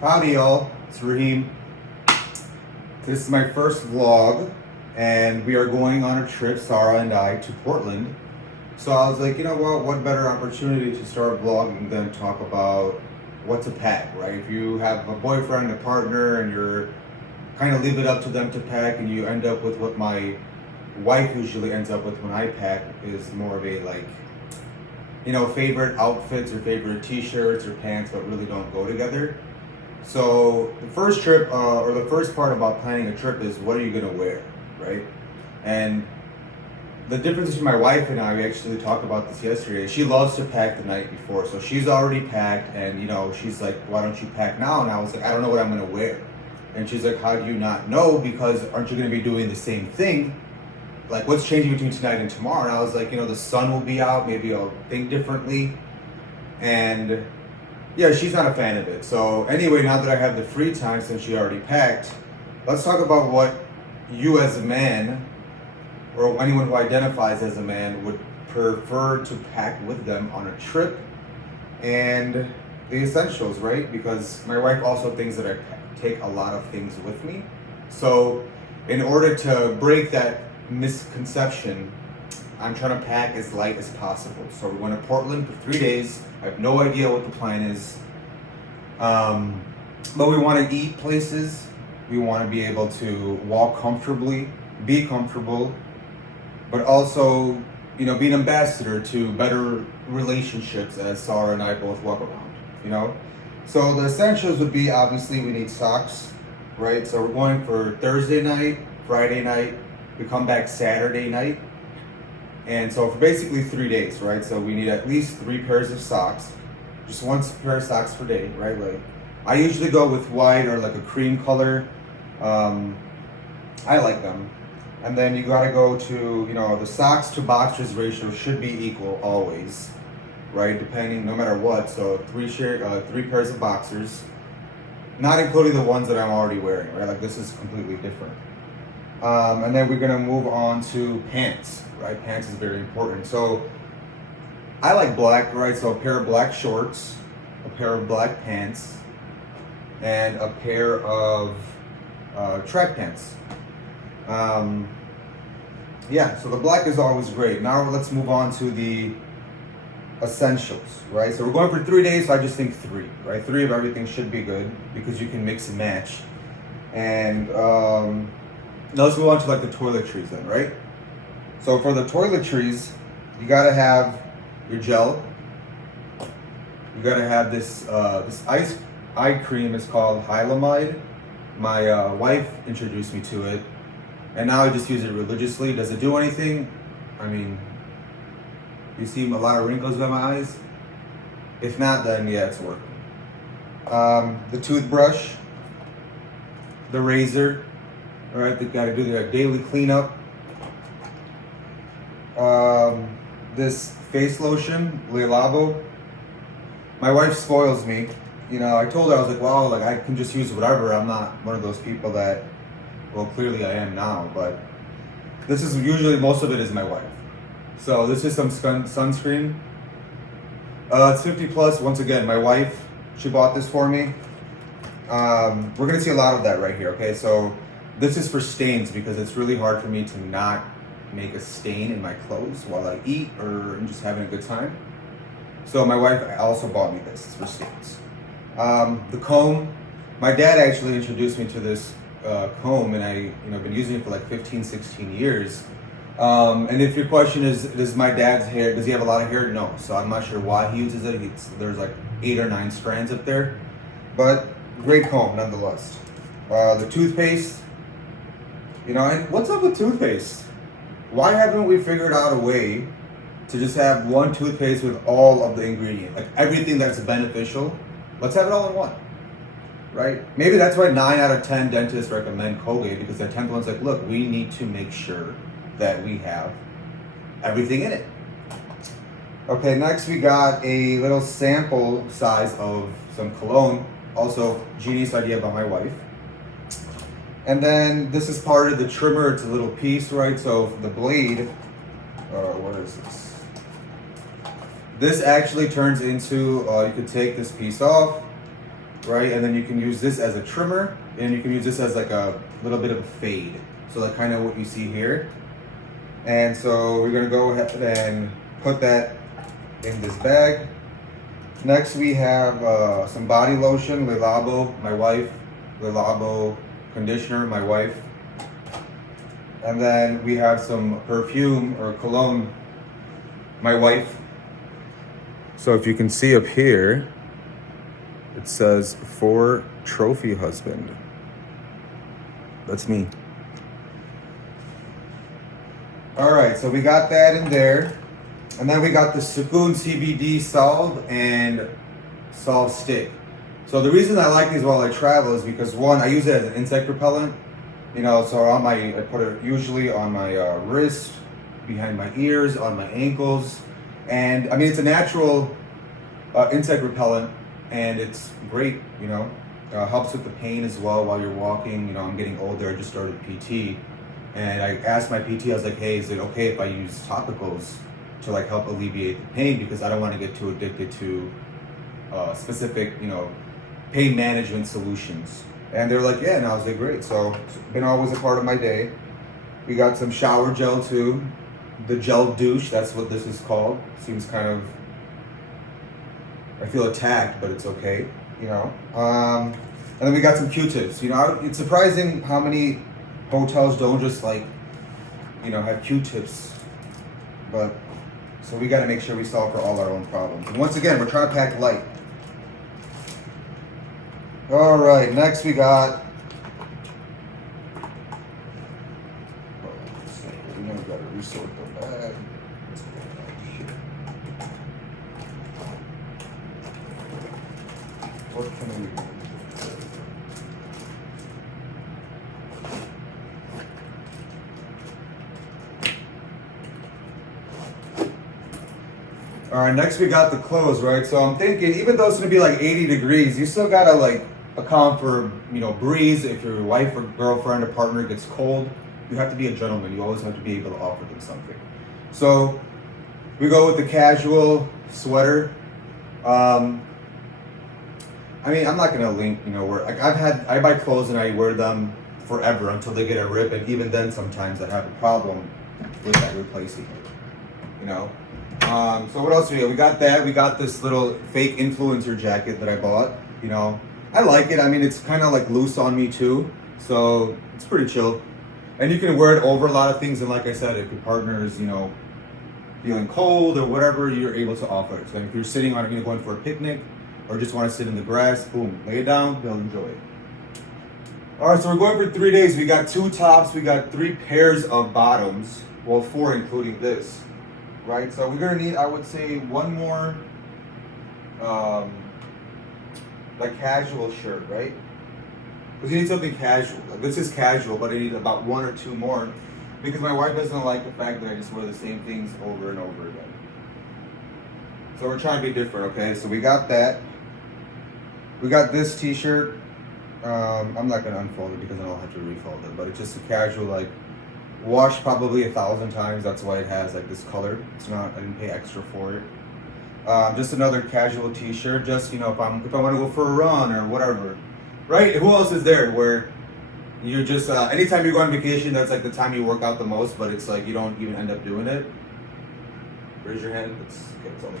Howdy y'all, it's Raheem. This is my first vlog and we are going on a trip, Sarah and I, to Portland. So I was like, you know what better opportunity to start vlogging than talk about what to pack, right? If you have a boyfriend, a partner, and you're kind of leave it up to them to pack and you end up with what my wife usually ends up with when I pack is more of a like, favorite outfits or favorite t-shirts or pants but really don't go together. So the first trip, or the first part about planning a trip is what are you gonna wear, right? And the difference between my wife and I, we actually talked about this yesterday. She loves to pack the night before, so she's already packed, and she's like, "Why don't you pack now?" And I was like, "I don't know what I'm gonna wear." And she's like, "How do you not know? Because aren't you gonna be doing the same thing? Like, what's changing between tonight and tomorrow?" And I was like, the sun will be out. Maybe I'll think differently, and yeah, she's not a fan of it. So anyway, now that I have the free time since she already packed, let's talk about what you as a man, or anyone who identifies as a man, would prefer to pack with them on a trip, and the essentials, right? Because my wife also thinks that I take a lot of things with me. So in order to break that misconception, I'm trying to pack as light as possible. So we're going to Portland for 3 days. I have no idea what the plan is. But we want to eat places. We want to be able to walk comfortably, be comfortable, but also, be an ambassador to better relationships as Sarah and I both walk around, So the essentials would be, obviously, we need socks, right? So we're going for Thursday night, Friday night, we come back Saturday night. And so for basically 3 days, right? So we need at least 3 pairs of socks, just one pair of socks per day, right? Like I usually go with white or like a cream color. I like them. And then you gotta go to, the socks to boxers ratio should be equal always, right? Depending, no matter what. So 3 pairs of boxers, not including the ones that I'm already wearing, right? Like this is completely different. And then we're gonna move on to pants, right? Pants is very important. So I like black, right? So a pair of black shorts, a pair of black pants, and a pair of track pants. So the black is always great. Now let's move on to the essentials, right? So we're going for 3 days, so I just think 3, right? 3 of everything should be good because you can mix and match. And now let's move on to like the toiletries then, right? So for the toiletries, you gotta have your gel. You gotta have this this eye cream is called Hylamide. My wife introduced me to it, and now I just use it religiously. Does it do anything? I mean, you see a lot of wrinkles in my eyes? If not, then yeah, it's working. The toothbrush, the razor. All right, they got to do their daily cleanup. This face lotion, Le Labo. My wife spoils me. I told her, I was like, wow, like I can just use whatever. I'm not one of those people that, well, clearly I am now, but this is usually, most of it is my wife. So this is some sunscreen. It's 50 plus. Once again, my wife, she bought this for me. We're gonna see a lot of that right here, okay? So this is for stains because it's really hard for me to not make a stain in my clothes while I eat or I'm just having a good time. So my wife also bought me this. It's for stains. The comb. My dad actually introduced me to this comb, and I've been using it for like 15, 16 years. And if your question is, does my dad's hair, does he have a lot of hair? No. So I'm not sure why he uses it. There's like 8 or 9 strands up there. But great comb nonetheless. The toothpaste. And what's up with toothpaste? Why haven't we figured out a way to just have one toothpaste with all of the ingredients, like everything that's beneficial? Let's have it all in one, right? Maybe that's why 9 out of 10 dentists recommend Colgate, because their 10th one's like, look, we need to make sure that we have everything in it. Okay, next we got a little sample size of some cologne, also genius idea by my wife. And then this is part of the trimmer. It's a little piece, right? So the blade, what is this? This actually turns into, you could take this piece off, right? And then you can use this as a trimmer, and you can use this as like a little bit of a fade. So like kind of what you see here. And so we're gonna go ahead and put that in this bag. Next we have some body lotion, Le Labo, my wife. Le Labo conditioner, my wife. And then we have some perfume or cologne, my wife. So if you can see up here, it says for trophy husband. That's me. All right, so we got that in there. And then we got the Sukoon CBD Salve and Salve Stick. So the reason I like these while I travel is because one, I use it as an insect repellent. You know, so I put it usually on my wrist, behind my ears, on my ankles. And I mean, it's a natural insect repellent, and it's great, you know. Helps with the pain as well while you're walking. You know, I'm getting older, I just started PT. And I asked my PT, I was like, hey, is it okay if I use topicals to like help alleviate the pain? Because I don't want to get too addicted to specific, you know, pain management solutions. And they're like, yeah, and I was like, great. So it's been always a part of my day. We got some shower gel too. The gel douche, that's what this is called. Seems kind of, I feel attacked, but it's okay, you know. And then we got some Q-tips. You know, it's surprising how many hotels don't just like, you know, have Q-tips. But, so we got to make sure we solve for all our own problems. And once again, we're trying to pack light. All right, next we got, we now got to resort the bag. What's going on here? What can we do? All right, next we got the clothes, right? So I'm thinking, even though it's gonna be like 80 degrees, you still gotta like account for, you know, breeze. If your wife or girlfriend or partner gets cold, you have to be a gentleman. You always have to be able to offer them something. So we go with the casual sweater. I mean, I'm not gonna link, you know, where like I buy clothes and I wear them forever until they get a rip, and even then sometimes I have a problem with that replacing it, you know. So what else do we got? We got that. We got this little fake influencer jacket that I bought. You know, I like it. I mean, it's kind of like loose on me too, so it's pretty chill. And you can wear it over a lot of things. And like I said, if your partner is, you know, feeling cold or whatever, you're able to offer it. So if you're sitting on, you know, going for a picnic or just want to sit in the grass, boom, lay it down, they'll enjoy it. All right, so we're going for 3 days. We got 2 tops. We got 3 pairs of bottoms. Well, 4 including this. Right, so we're gonna need, I would say, one more like casual shirt, right? Because you need something casual. Like, this is casual, but I need about 1 or 2 more because my wife doesn't like the fact that I just wear the same things over and over again. So we're trying to be different, okay? So we got that. We got this t-shirt. I'm not gonna unfold it because I don't have to refold it, but it's just a casual, like, washed probably 1,000 times. That's why it has like this color. It's not, I didn't pay extra for it. Just another casual t-shirt. Just, you know, if I want to go for a run or whatever, right? Who else is there where you're just anytime you go on vacation, that's like the time you work out the most, but it's like you don't even end up doing it. Raise your hand. It's okay. It's all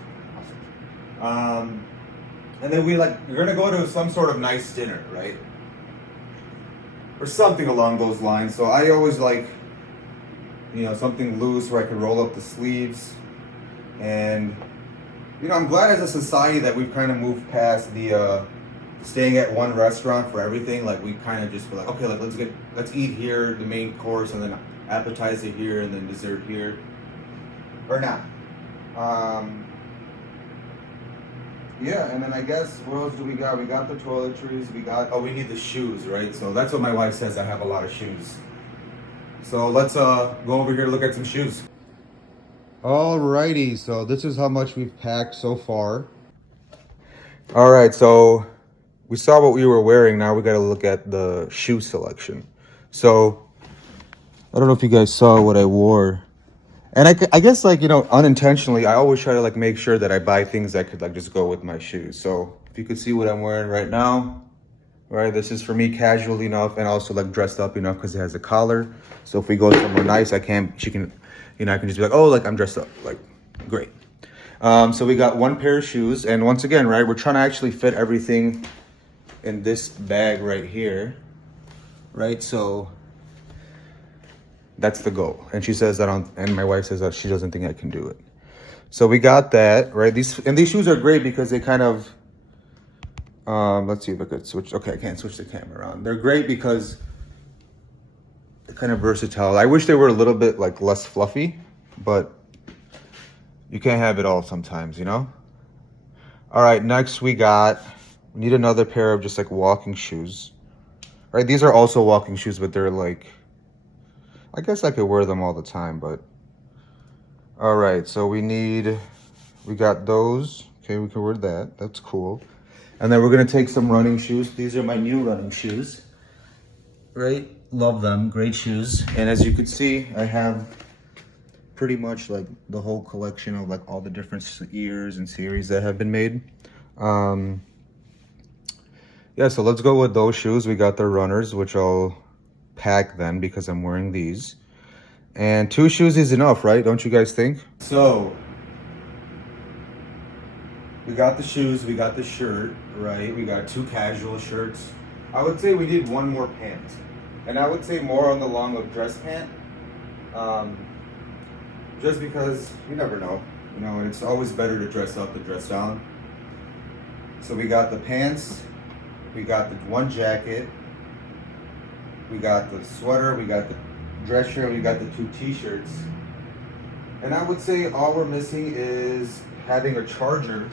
awesome. And then we're gonna go to some sort of nice dinner, right? Or something along those lines. So I always like, you know, something loose where I can roll up the sleeves. And, you know, I'm glad as a society that we've kind of moved past the staying at one restaurant for everything. Like, we kind of just were like, okay, like let's eat here, the main course, and then appetizer here, and then dessert here. Or not. Yeah, and then I guess, what else do we got? We got the toiletries, we need the shoes, right? So that's what my wife says, I have a lot of shoes. So let's go over here and look at some shoes. Alrighty, so this is how much we've packed so far. Alright, so we saw what we were wearing. Now we gotta look at the shoe selection. So, I don't know if you guys saw what I wore. And I guess, like, you know, unintentionally, I always try to like make sure that I buy things that could like just go with my shoes. So If you could see what I'm wearing right now, right? This is for me casual enough and also like dressed up enough because it has a collar. So if we go somewhere nice, I can, I can just be like, oh, like I'm dressed up, like great. So we got one pair of shoes, and once again, right, we're trying to actually fit everything in this bag right here, right? So that's the goal. And she says that and my wife says that she doesn't think I can do it. So we got that, right? These shoes are great because they kind of, let's see if I could switch. Okay, I can't switch the camera around. They're great because they're kind of versatile. I wish they were a little bit like less fluffy, but you can't have it all sometimes, you know? All right, next we need another pair of just like walking shoes. Right, these are also walking shoes, but they're like, I guess I could wear them all the time, but. All right, so we got those. Okay, we can wear that, that's cool. And then we're gonna take some running shoes. These are my new running shoes, right? Love them, great shoes. And as you can see, I have pretty much like the whole collection of like all the different years and series that have been made. Yeah, so let's go with those shoes. We got the runners, which I'll pack then because I'm wearing these. And 2 shoes is enough, right? Don't you guys think? So we got the shoes, we got the shirt, right? We got 2 casual shirts. I would say we need 1 more pant. And I would say more on the long of dress pant. Just because you never know, you know, and it's always better to dress up than dress down. So we got the pants, we got the 1 jacket, we got the sweater, we got the dress shirt, we got the 2 t-shirts. And I would say all we're missing is having a charger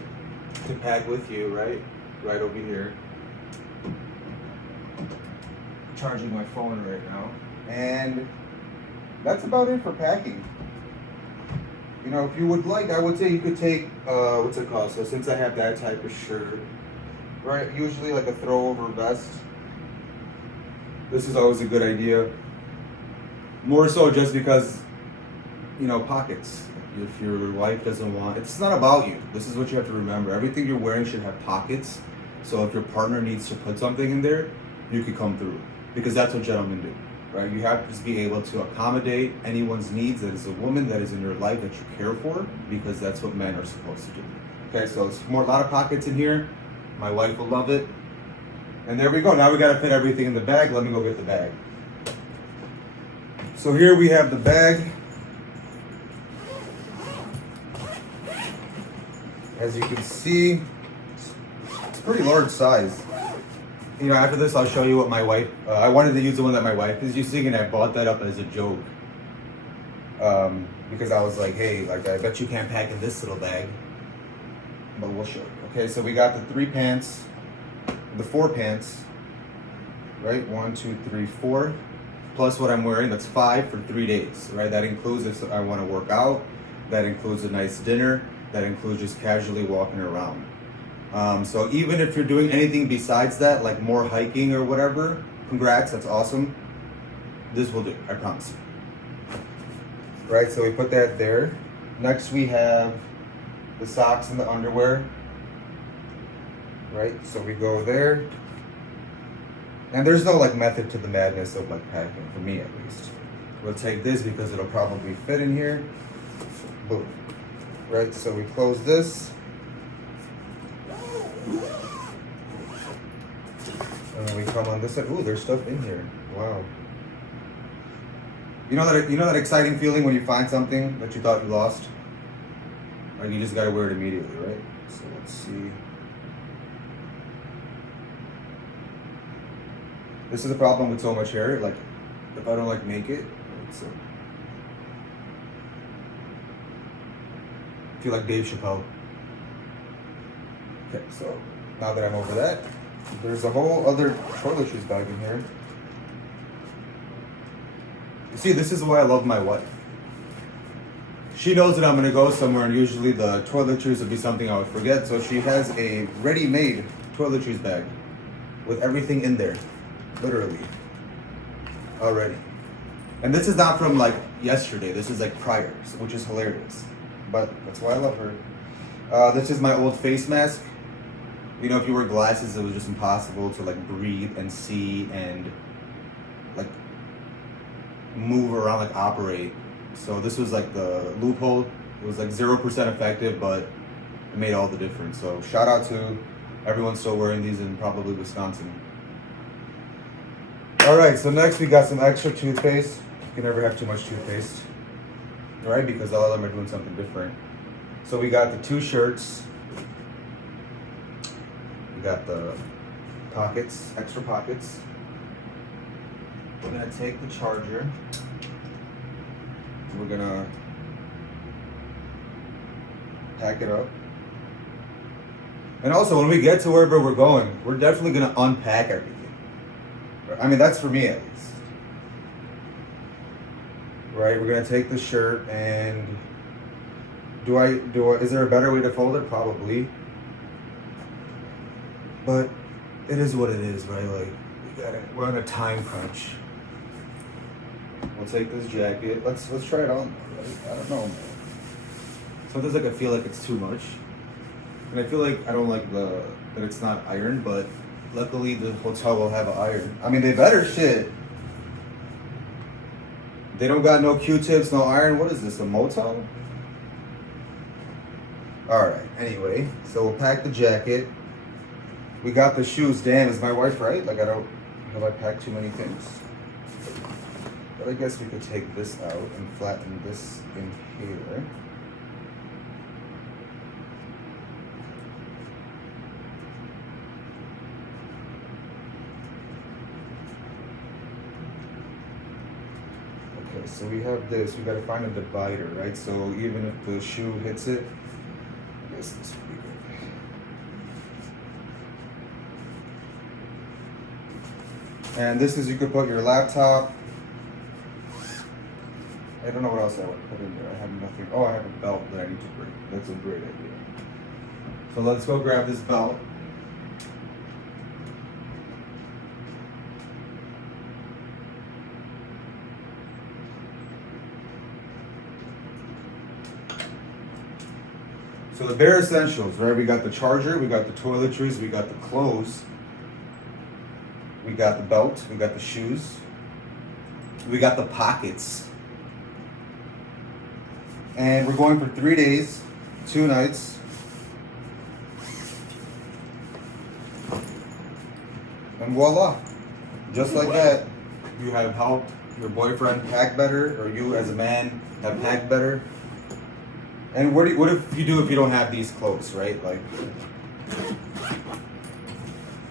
to pack with you, right? Right over here. Charging my phone right now. And that's about it for packing. You know, if you would like, I would say you could take, what's it called? So since I have that type of shirt, right? Usually like a throwover vest. This is always a good idea. More so just because, you know, pockets. If your wife doesn't want, it's not about you. This is what you have to remember. Everything you're wearing should have pockets. So if your partner needs to put something in there, you could come through. Because that's what gentlemen do. Right? You have to be able to accommodate anyone's needs that is a woman that is in your life that you care for, because that's what men are supposed to do. Okay, so it's a lot of pockets in here. My wife will love it. And there we go. Now we got to fit everything in the bag. Let me go get the bag. So here we have the bag. As you can see, it's a pretty large size. You know, after this, I'll show you what my wife, I wanted to use the one that my wife is using, and I bought that up as a joke. Because I was like, hey, like, I bet you can't pack in this little bag. But we'll show you. Okay, so we got the 3 pants, the 4 pants, right? 1, 2, 3, 4. Plus what I'm wearing, that's 5 for 3 days, right? That includes if I want to work out. That includes a nice dinner. That includes just casually walking around. So even if you're doing anything besides that, like more hiking or whatever, congrats, that's awesome. This will do, I promise you. Right, so we put that there. Next we have the socks and the underwear. Right, so we go there. And there's no like method to the madness of like packing, for me at least. We'll take this because it'll probably fit in here. Boom. Right, so we close this. And then we come on this side. Ooh, there's stuff in here. Wow. You know that exciting feeling when you find something that you thought you lost? Like you just gotta wear it immediately, right? So let's see. This is the problem with so much hair. Like, if I don't like make it, it's I feel like Dave Chappelle. Okay, so now that I'm over that, there's a whole other toiletries bag in here. You see, this is why I love my wife. She knows that I'm gonna go somewhere, and usually the toiletries would be something I would forget. So she has a ready-made toiletries bag with everything in there, literally, already. And this is not from like yesterday. This is like prior, which is hilarious. But that's why I love her. This is my old face mask. You know, if you wear glasses, it was just impossible to like breathe and see and like move around, like operate. So this was like the loophole. It was like 0% effective, but it made all the difference. So shout out to everyone still wearing these in probably Wisconsin. All right, so next we got some extra toothpaste. You can never have too much toothpaste, right? Because all of them are doing something different. So we got the 2 shirts. We got the pockets, extra pockets. We're gonna take the charger. We're gonna pack it up. And also, when we get to wherever we're going, we're definitely gonna unpack everything. I mean, that's for me at least. Right, we're gonna take the shirt and is there a better way to fold it? Probably. But it is what it is, right? Like, we're on a time crunch. We'll take this jacket. Let's try it on. Right? I don't know, man. Sometimes like I feel like it's too much. And I feel like I don't like that it's not iron, but luckily the hotel will have an iron. I mean, they better shit. They don't got no Q-tips, no iron. What is this, a motel? Alright, anyway, so we'll pack the jacket. We got the shoes. Damn, is my wife right? Like, have I packed too many things? But I guess we could take this out and flatten this in here. Okay, so we have this. We gotta find a divider, right? So even if the shoe hits it, I guess this would be good. And this is, you could put your laptop. I don't know what else I would put in there. I have nothing. Oh, I have a belt that I need to bring. That's a great idea. So let's go grab this belt. So the bare essentials, right? We got the charger, we got the toiletries, we got the clothes, we got the belt, we got the shoes, we got the pockets. And we're going for 3 days, 2 nights. And voila, just like that, you have helped your boyfriend pack better, or you as a man have packed better. And what if you do if you don't have these clothes, right? Like,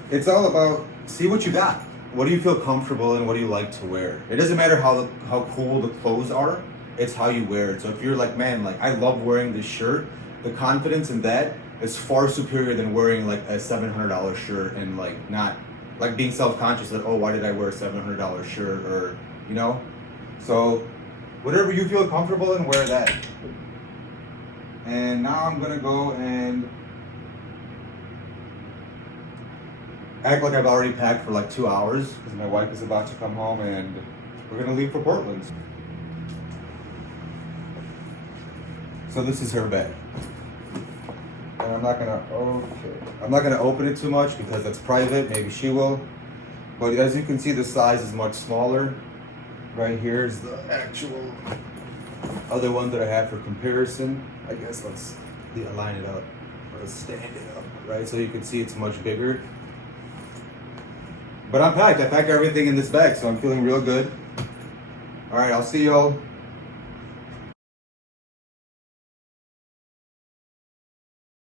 it's all about, see what you got. What do you feel comfortable in? What do you like to wear? It doesn't matter how cool the clothes are. It's how you wear it. So if you're like, man, like I love wearing this shirt, the confidence in that is far superior than wearing like a $700 shirt and like not like being self-conscious that, oh, why did I wear a $700 shirt, or you know? So whatever you feel comfortable in, wear that. And now I'm gonna go and act like I've already packed for like 2 hours because my wife is about to come home and we're gonna leave for Portland. So this is her bag. And I'm not gonna open it too much because that's private, maybe she will. But as you can see, the size is much smaller. Right here is the actual other one that I have for comparison. I guess let's line it up. Let's stand it up, right? So you can see it's much bigger. But I'm packed. I packed everything in this bag, so I'm feeling real good. All right, I'll see y'all